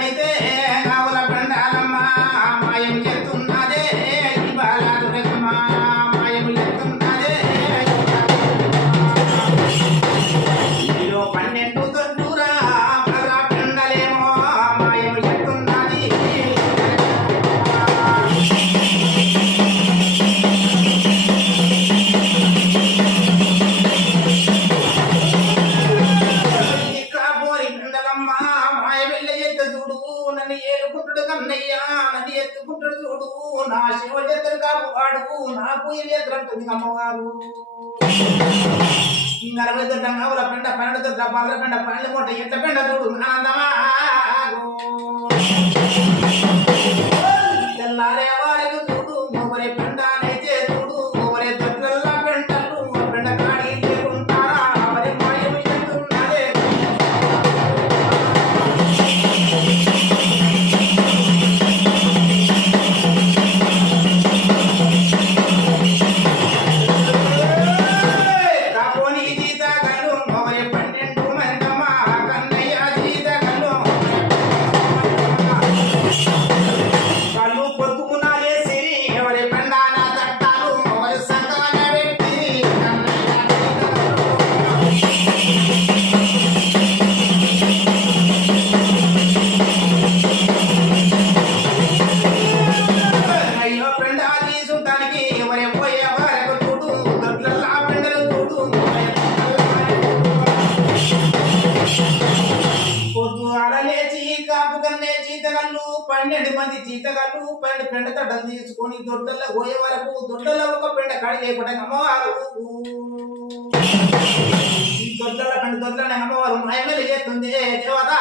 అయితే కావుల పండాలమ్మ మాయం చేస్తున్నదే ఈ బాలాదురమ్మ మాయం చేస్తున్నదే ఇదిలో 12 తొట్టురా బల పండలేమో మాయం చేస్తున్నది నన్ను ఏలుకుంటుడు కన్నయ్యా నన్ను ఎత్తుకుంటుడు చూడు నా శివజత్తుడు కాపువాడు నాకు ఎదురంటుంది అమ్మవారు 40 దొడ్డ నవల పెండ 12 దొడ్డ బల్ల పెండ 12 కోట ఎట్ల పెండ చూడు ఆనందమా తెల్లారే వారికి చూడు మొగరే పెండానైతే చూడు మొగరే దొడ్లల్లా పెంటలు పెండ కాడి లేకుంటారా మరి మాయం చెప్తున్నదే చీతగాళ్ళు 12 మంది చీతగాళ్ళు 12 పెండ తడ్డలు తీసుకొని దొడ్డల్లో పోయే వరకు దొడ్డల్లో ఒక పెండ కాడి లేకుండా అమ్మవారు దొడ్డల పెండ దొడ్డలనే అమ్మవారు మాయమేలు చేస్తుంది దేవత